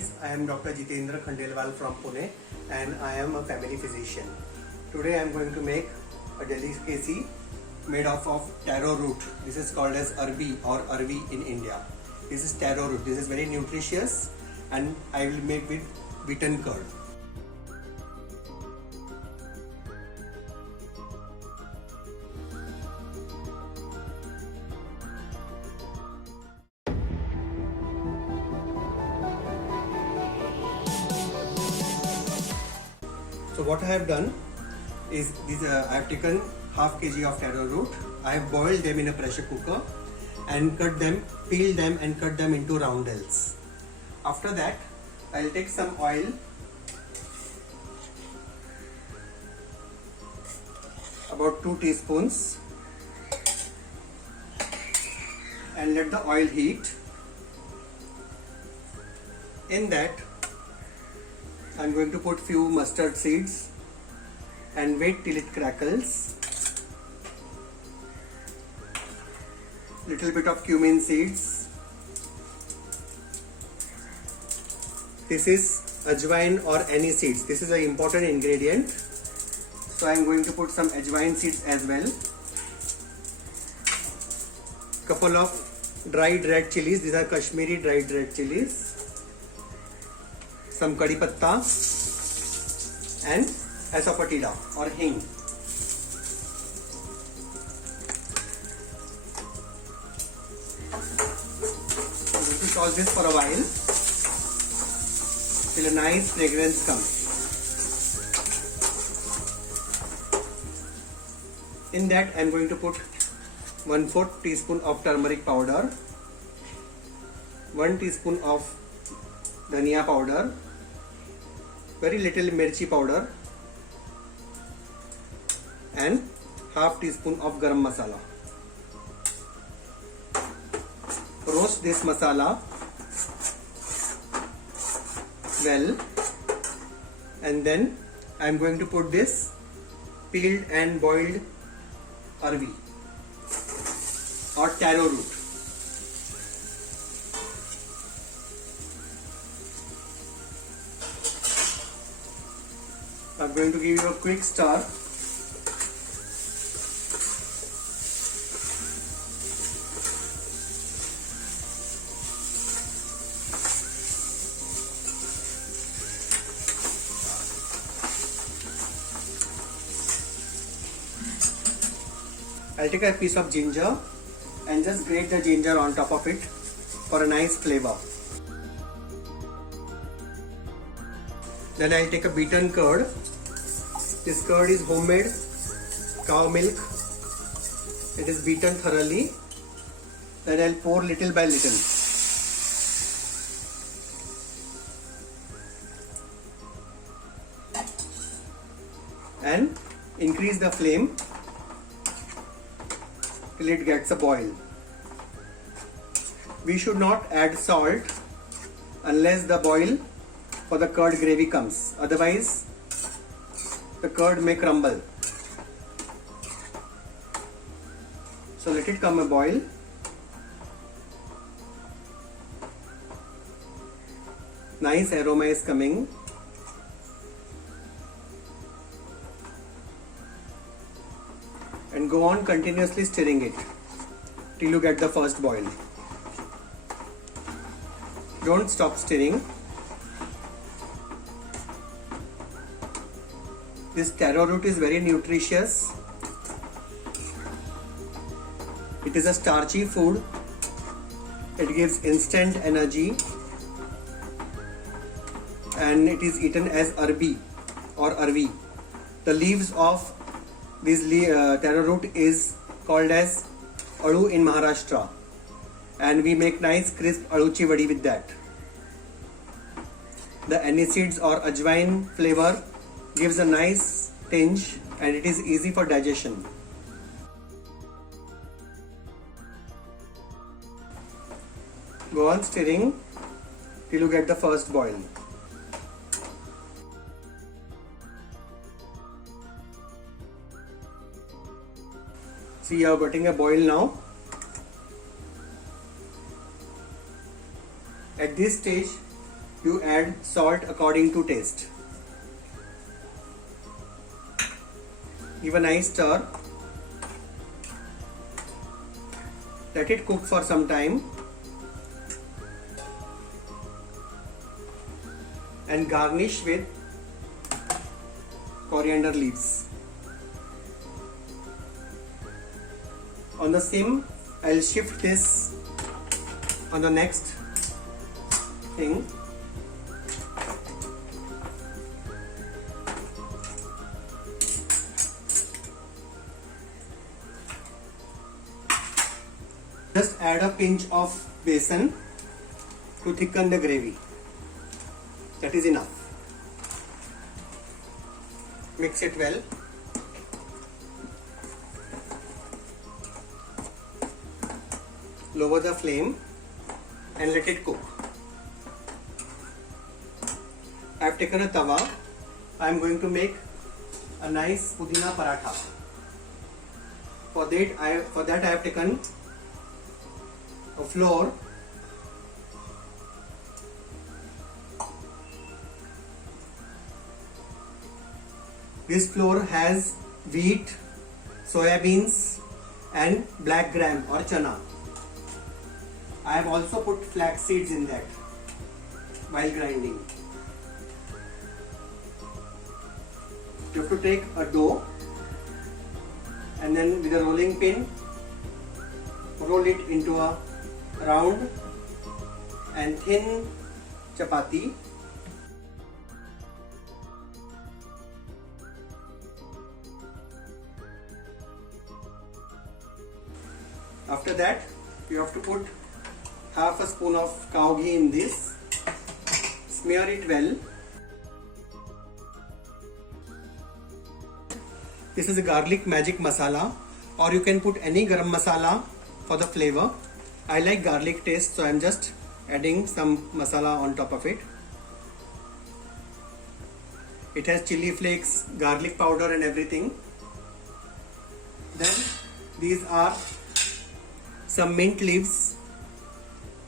friends, I am Dr. Jitendra Khandelwal from Pune and I am a family physician. Today I am going to make a delicacy made of taro root. This is called as arbi or arvi in India. This is taro root. This is very nutritious and I will make with beaten curd. So what I have done is I have taken half kg of taro root. I have boiled them in a pressure cooker and peeled them and cut them into roundels. After that, I will take some oil, about 2 teaspoons, and let the oil heat. In that, I am going to put few mustard seeds and wait till it crackles. Little bit of cumin seeds. This is ajwain or any seeds. This is an important ingredient. So I am going to put some ajwain seeds as well. Couple of dried red chilies. These are Kashmiri dried red chilies. Some kadi patta and asafoetida or hing. I'm going to toss this for a while till a nice fragrance comes. In that I am going to put 1/4 teaspoon of turmeric powder, 1 teaspoon of dhania powder, very little mirchi powder and half teaspoon of garam masala. Roast this masala well and then I am going to put this peeled and boiled arvi or taro root. I'm going to give you a quick stir. I'll take a piece of ginger and just grate the ginger on top of it for a nice flavor. Then I'll take a beaten curd. This curd is homemade cow milk. It is beaten thoroughly. Then I'll pour little by little. And increase the flame till it gets a boil. We should not add salt unless the boil for the curd gravy comes. Otherwise, the curd may crumble. So let it come a boil. Nice aroma is coming. And go on continuously stirring it till you get the first boil. Don't stop stirring. This taro root is very nutritious. It is a starchy food. It gives instant energy and it is eaten as arbi or arvi. The leaves of this taro root is called as adu in Maharashtra and we make nice crisp aduchi vadi with that. The aniseeds or ajwain flavor gives a nice tinge and it is easy for digestion. Go on stirring till you get the first boil. See, you are getting a boil now. At this stage, You add salt according to taste. Give a nice stir. Let it cook for some time. And garnish with coriander leaves. On the sim, I'll shift this on the next thing. Just add a pinch of besan to thicken the gravy. That is enough. Mix it well. Lower the flame and let it cook. I have taken a tawa. I am going to make a nice pudina paratha. For that I have taken a flour, this flour has wheat, soya beans and black gram or chana. I have also put flax seeds in that while grinding. You have to take a dough and then with a rolling pin roll it into a round and thin chapati. After that, you have to put half a spoon of cow ghee in this. Smear it well. This is a garlic magic masala, or you can put any garam masala for the flavor. I like garlic taste, so I am just adding some masala on top of it. It has chili flakes, garlic powder and everything. Then these are some mint leaves.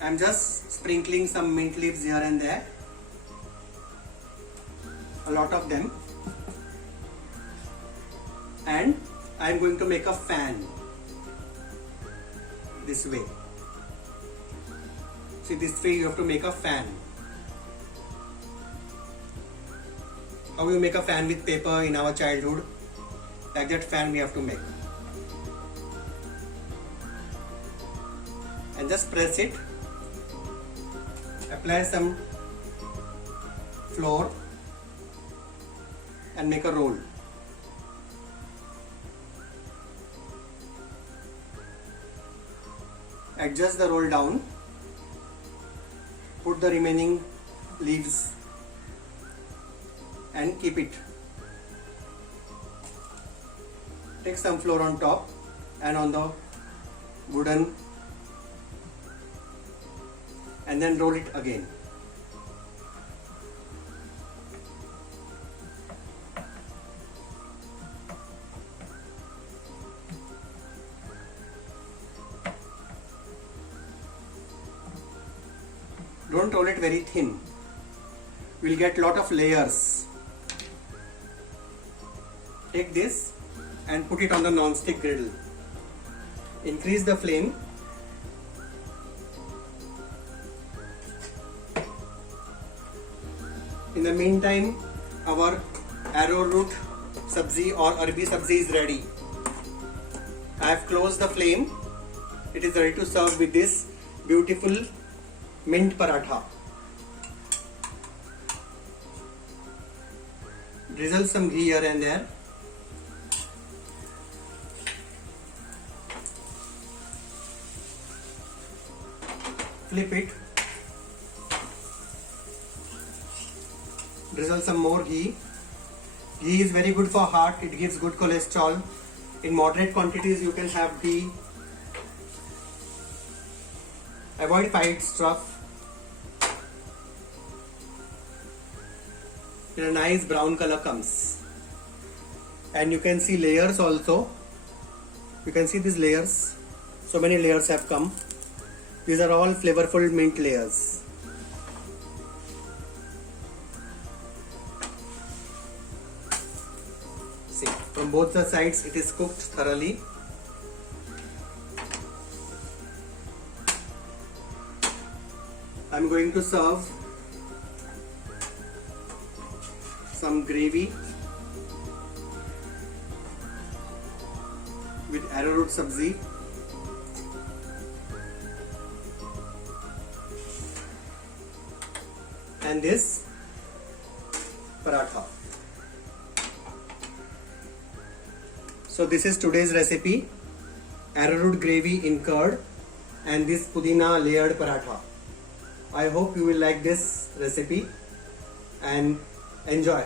I am just sprinkling some mint leaves here and there. A lot of them. And I am going to make a fan. This way. See, this way you have to make a fan. How you make a fan with paper in our childhood? Like that fan we have to make. And just press it. Apply some flour and make a roll. Adjust the roll down. Put the remaining leaves and keep it. Take some flour on top and on the wooden and then roll it again. Don't roll it very thin. You will get lot of layers. Take this and put it on the non-stick griddle. Increase the flame. In the meantime, our arrowroot sabzi or arbi sabzi is ready. I have closed the flame. It is ready to serve with this beautiful mint paratha. Drizzle some ghee here and there. Flip it. Drizzle some more ghee. Ghee is very good for heart. It gives good cholesterol. In moderate quantities you can have ghee. Avoid fried stuff. A nice brown color comes. And you can see layers also. You can see these layers. So many layers have come. These are all flavorful mint layers. From both the sides it is cooked thoroughly. I'm going to serve some gravy with arrowroot sabzi and this paratha. So this is today's recipe, arrowroot gravy in curd and this pudina layered paratha. I hope you will like this recipe and enjoy.